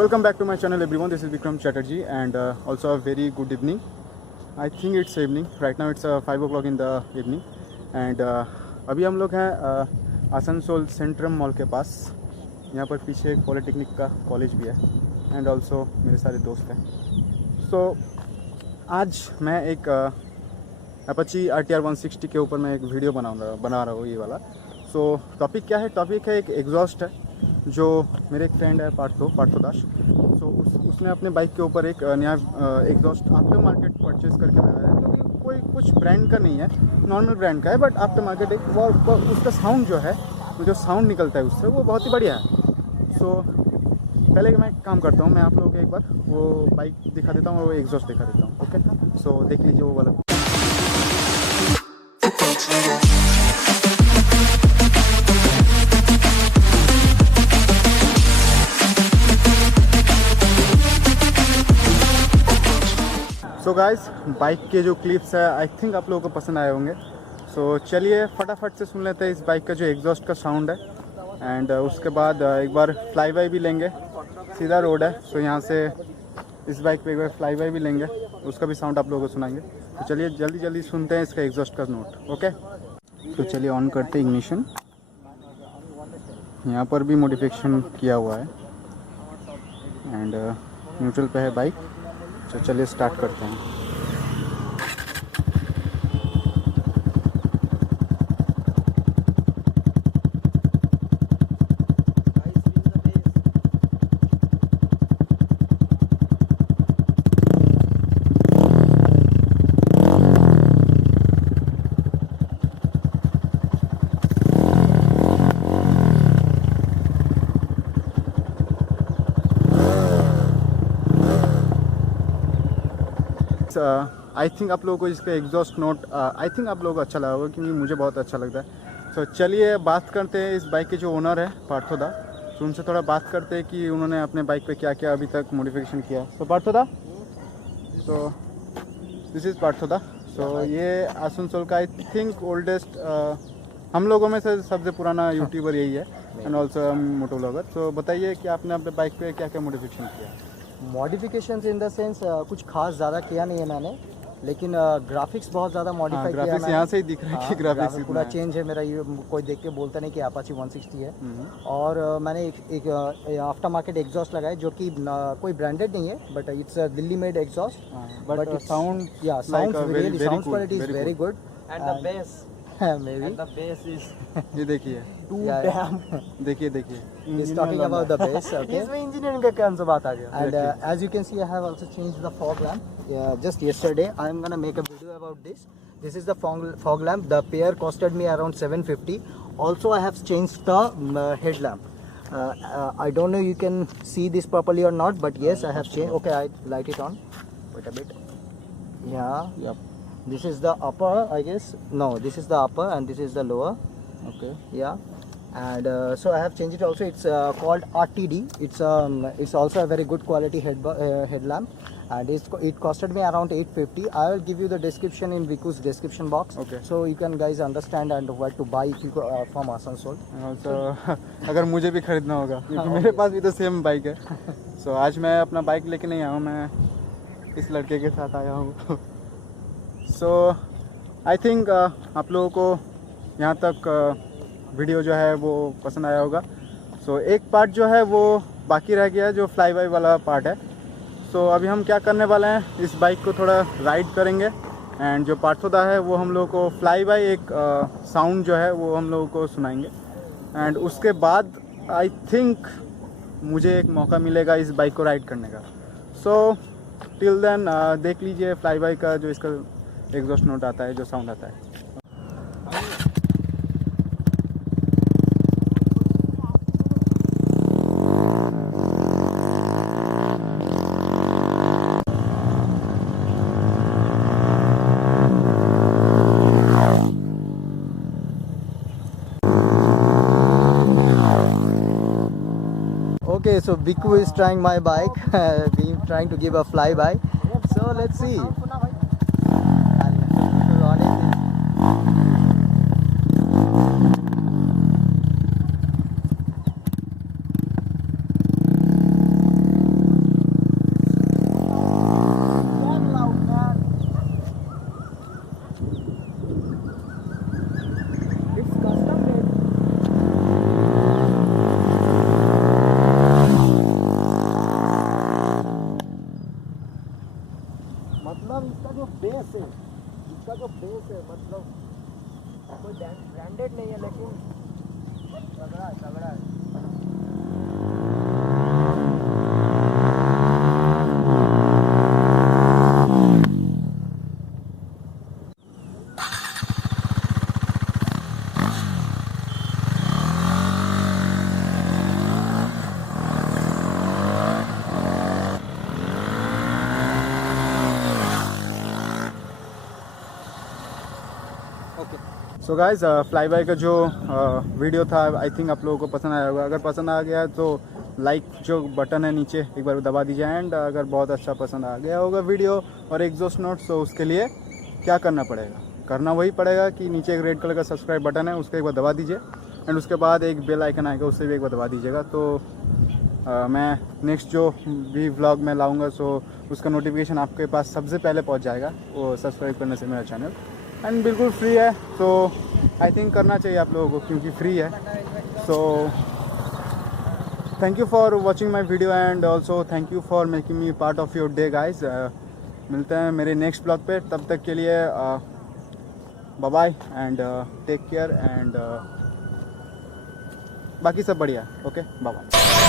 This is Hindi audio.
Welcome back to my channel everyone. This is Vikram Chatterjee and also a very good evening. I think it's evening. Right now it's 5 o'clock in the evening and अभी हम लोग हैं आसनसोल सेंट्रम मॉल के पास. यहाँ पर पीछे एक पॉलिटेक्निक का कॉलेज भी है एंड ऑल्सो मेरे सारे दोस्त हैं. सो आज मैं एक अपाची RTR 160 के ऊपर मैं एक वीडियो बना रहा हूँ ये वाला. सो टॉपिक क्या है? टॉपिक है एक एग्जॉस्ट है जो मेरे एक फ्रेंड है पार्थो दास. सो उसने अपने बाइक के ऊपर एक नया एग्जॉस्ट आफ्टर मार्केट परचेज़ करके लगाया है, जो कि कोई कुछ ब्रांड का नहीं है, नॉर्मल ब्रांड का है, बट आफ्टर मार्केट एक वो उसका साउंड जो साउंड निकलता है उससे वो बहुत ही बढ़िया है. सो पहले मैं काम करता हूँ, मैं आप लोगों को एक बार वो बाइक दिखा देता हूँ और वो एग्जॉस्ट दिखा देता हूँ. ओके, सो देख लीजिए वो वाला. सो गाइस, बाइक के जो क्लिप्स है आई थिंक आप लोगों को पसंद आए होंगे. सो चलिए फटाफट से सुन लेते हैं इस बाइक का जो एग्जॉस्ट का साउंड है एंड उसके बाद एक बार फ्लाई बाय भी लेंगे. सीधा रोड है, सो यहाँ से इस बाइक पे एक बार फ्लाई बाय भी लेंगे, उसका भी साउंड आप लोगों को सुनाएंगे. तो चलिए जल्दी सुनते हैं इसका एग्जॉस्ट का नोट. ओके, तो चलिए ऑन करते हैं इग्निशन. यहाँ पर भी मॉडिफिकेशन किया हुआ है एंड न्यूट्रल पे है बाइक. तो चलिए स्टार्ट करते हैं. आई थिंक आप लोगों को इसका एग्जॉस्ट नोट आई थिंक आप लोगों को अच्छा लगा होगा, क्योंकि मुझे बहुत अच्छा लगता है. सो चलिए बात करते हैं इस बाइक के जो ओनर है पार्थो दा. तो उनसे थोड़ा बात करते हैं कि उन्होंने अपने बाइक पे क्या क्या अभी तक मॉडिफिकेशन किया. सो पार्थो दा, सो दिस इज़ पार्थो दा. सो ये आसनसोल का आई थिंक ओल्डेस्ट हम लोगों में से सबसे पुराना यूट्यूबर यही है एंड ऑल्सो मोटो ब्लॉगर. सो बताइए कि आपने अपने बाइक पे क्या क्या मॉडिफिकेशन किया. मॉडिफिकेशंस इन द सेंस कुछ खास ज़्यादा किया नहीं है मैंने, लेकिन ग्राफिक्स बहुत ज़्यादा मॉडिफाई किया है. यहाँ से ही दिख रहा है कि ग्राफिक्स पूरा चेंज है मेरा. ये कोई देख के बोलता नहीं कि अपाची 160 है. और मैंने एक आफ्टर मार्केट एग्जॉस्ट लगाया जो कि कोई ब्रांडेड नहीं है, but it's Delhi made exhaust. But sound quality is very good and the bass maybe and the bass is ये देखिए देखिए he's talking about the bass. Okay, इसमें इंजीनियरिंग का कौन सा बात आ गया. and as you can see I have also changed the fog lamp. Just yesterday I am gonna make a video about this. This is the fog lamp. The pair costed me around 750. Also I have changed the headlamp. I don't know you can see this properly or not, but yes I have changed. Okay, I light it on. Wait a bit. Yep. This is the upper, I guess. No, this is the upper and this is the lower. Okay. Yeah, and so I have changed it also. It's called RTD. It's also a very good quality headlamp, and it costed me around 850. I will give you the description in Viku's description box. Okay. So you can guys understand and where to buy if you go from Asansol. Also, अगर मुझे भी खरीदना होगा क्योंकि मेरे पास भी तो सेम बाइक है. So आज मैं अपना बाइक लेके नहीं आया हूँ, मैं इस लड़के के साथ आया हूँ. सो आई थिंक आप लोगों को यहाँ तक वीडियो जो है वो पसंद आया होगा. सो एक पार्ट जो है वो बाकी रह गया है, जो फ्लाई बाय वाला पार्ट है. सो अभी हम क्या करने वाले हैं, इस बाइक को थोड़ा राइड करेंगे एंड जो पार्थोदा है वो हम लोगों को फ्लाई बाय एक साउंड जो है वो हम लोगों को सुनाएंगे एंड उसके बाद आई थिंक मुझे एक मौका मिलेगा इस बाइक को राइड करने का. सो टिल देन देख लीजिए फ्लाई बाय का जो इसका एग्जॉस्ट नोट आता है, जो साउंड आता है. Okay, so Viku is trying my bike, trying to give a flyby. So let's see. मतलब कोई ब्रांडेड नहीं है लेकिन तगड़ा है तगड़ा है। सो गाइज फ्लाई बाय का जो वीडियो था आई थिंक आप लोगों को पसंद आया होगा। अगर पसंद आ गया तो लाइक जो बटन है नीचे एक बार दबा दीजिए। एंड अगर बहुत अच्छा पसंद आ गया होगा वीडियो और एग्जॉस्ट नोट्स, तो उसके लिए क्या करना पड़ेगा? करना वही पड़ेगा कि नीचे एक रेड कलर का सब्सक्राइब बटन है, उसको एक बार दबा दीजिए। एंड उसके बाद एक बेल आइकन आएगा, उससे भी एक बार दबा दीजिएगा। तो मैं नेक्स्ट जो भी व्लॉग में लाऊंगा सो उसका नोटिफिकेशन आपके पास सबसे पहले पहुंच जाएगा, वो सब्सक्राइब करने से मेरा चैनल। एंड बिल्कुल फ्री है, तो आई थिंक करना चाहिए आप लोगों को क्योंकि फ्री है। So thank you for watching my video and also thank you for making me part of your day guys. मिलते हैं मेरे नेक्स्ट ब्लॉग पे, तब तक के लिए bye bye and take care एंड बाकी सब बढ़िया। Okay bye bye.